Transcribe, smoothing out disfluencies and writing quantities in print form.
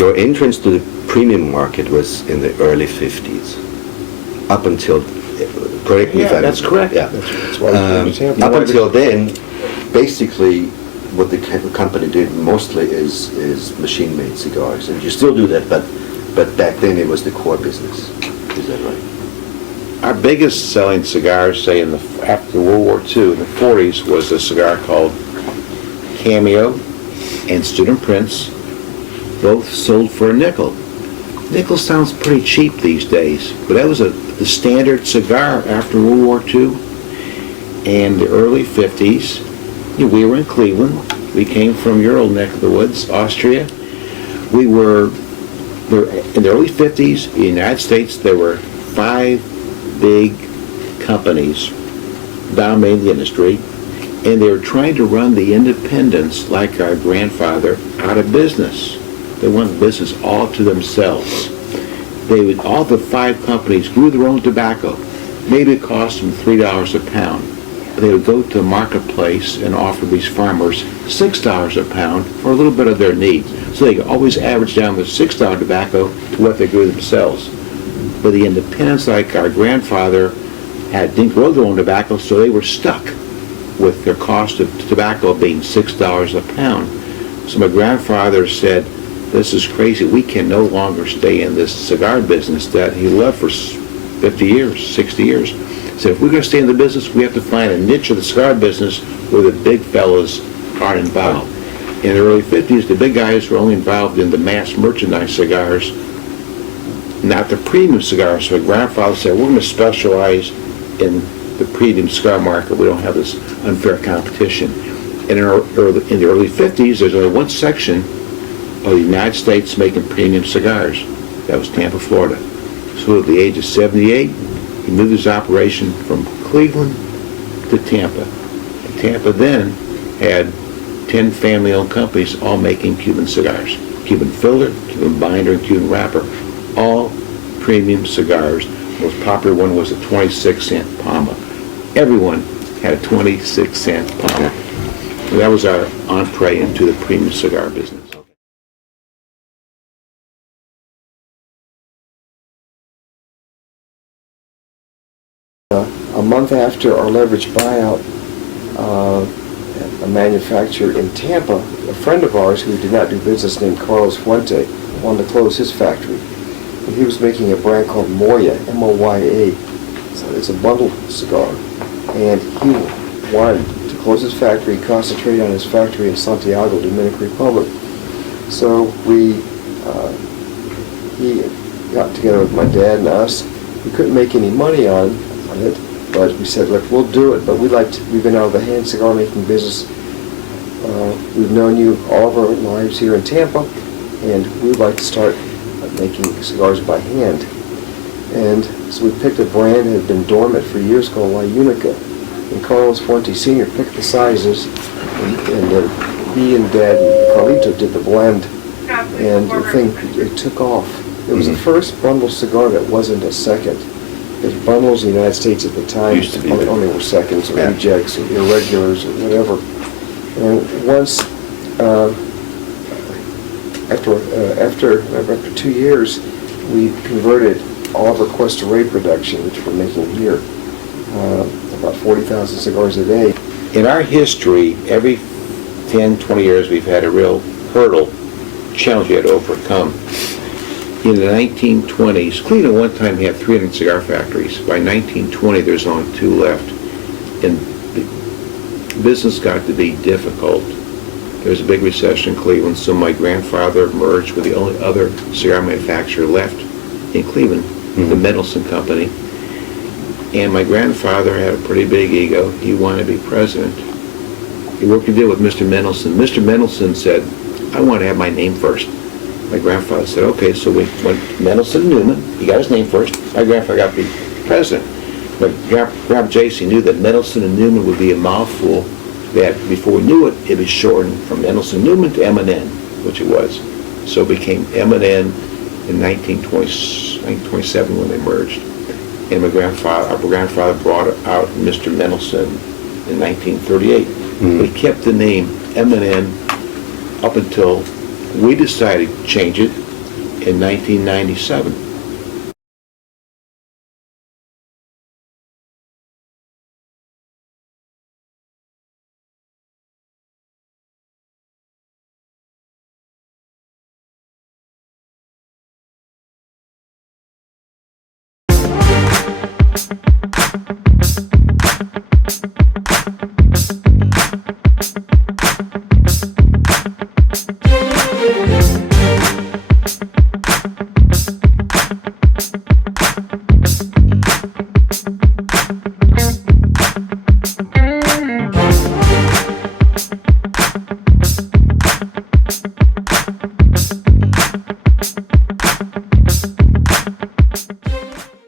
your entrance to the premium market was in the early 50s, up until, correct me if I'm... that's correct. Yeah. That's why we came to Tampa. Up until then, basically, what the company did mostly is machine-made cigars, and you still do that, but back then it was the core business. Is that right? Our biggest selling cigars, say after World War II in the 40s, was a cigar called Cameo and Student Prince. Both sold for a nickel. Nickel sounds pretty cheap these days, but that was the standard cigar after World War II. And the early 50s, we were in Cleveland. We came from your old neck of the woods, Austria. We were in the early 50s, in the United States, there were 5 big companies dominating the industry, and they were trying to run the independents like our grandfather out of business. They wanted business all to themselves. All the 5 companies grew their own tobacco. Maybe it cost them $3 a pound. They would go to the marketplace and offer these farmers $6 a pound for a little bit of their needs. So they could always average down the $6 tobacco to what they grew themselves. But the independents, like our grandfather, didn't grow their own tobacco, so they were stuck with their cost of tobacco being $6 a pound. So my grandfather said, "This is crazy. We can no longer stay in this cigar business that he loved for 50 years, 60 years. So if we're going to stay in the business, we have to find a niche of the cigar business where the big fellas are involved." In the early 50s, the big guys were only involved in the mass merchandise cigars, not the premium cigars. So my grandfather said, "We're going to specialize in the premium cigar market. We don't have this unfair competition." And in the early 50s, there's only one section of the United States making premium cigars. That was Tampa, Florida. So at the age of 78, he moved his operation from Cleveland to Tampa. And Tampa then had 10 family-owned companies all making Cuban cigars. Cuban filler, Cuban binder, and Cuban wrapper. All premium cigars. The most popular one was a 26-cent Palma. Everyone had a 26-cent Palma. And that was our entree into the premium cigar business. A month after our leveraged buyout, a manufacturer in Tampa, a friend of ours who did not do business named Carlos Fuente, wanted to close his factory. And he was making a brand called Moya, M-O-Y-A. So it's a bundle cigar. And he wanted to close his factory, concentrate on his factory in Santiago, Dominican Republic. So he got together with my dad and us. We couldn't make any money on it, but we said, "Look, we'll do it." But we've been out of the hand cigar making business. We've known you all of our lives here in Tampa, and we'd like to start making cigars by hand. And so we picked a brand that had been dormant for years called La Unica. And Carlos Fuente Sr. picked the sizes, and he and Dad and Carlito did the blend, and the thing, it took off. It was the first bundle cigar that wasn't a second. Because bundles in the United States at the time Used to be only were seconds or rejects or irregulars or whatever. And once, after 2 years, we converted all of our Cuesta Rey production, which we're making here, about 40,000 cigars a day. In our history, every 10, 20 years, we've had a real hurdle, challenge we had to overcome. In the 1920s, Cleveland one time had 300 cigar factories. By 1920, there's only 2 left. And the business got to be difficult. There was a big recession in Cleveland, so my grandfather merged with the only other cigar manufacturer left in Cleveland, the Mendelsohn Company. And my grandfather had a pretty big ego. He wanted to be president. He worked a deal with Mr. Mendelsohn. Mr. Mendelsohn said, "I want to have my name first." My grandfather said, "Okay," so we went to Mendelsohn Newman. He got his name first. My grandfather got to be president. But Grandpa JC knew that Mendelsohn and Newman would be a mouthful, that before we knew it, it was shortened from Mendelsohn Newman to M&N, which it was. So it became M&N in 1927 when they merged. And our grandfather brought out Mr. Mendelsohn in 1938. We kept the name M&N up until we decided to change it in 1997.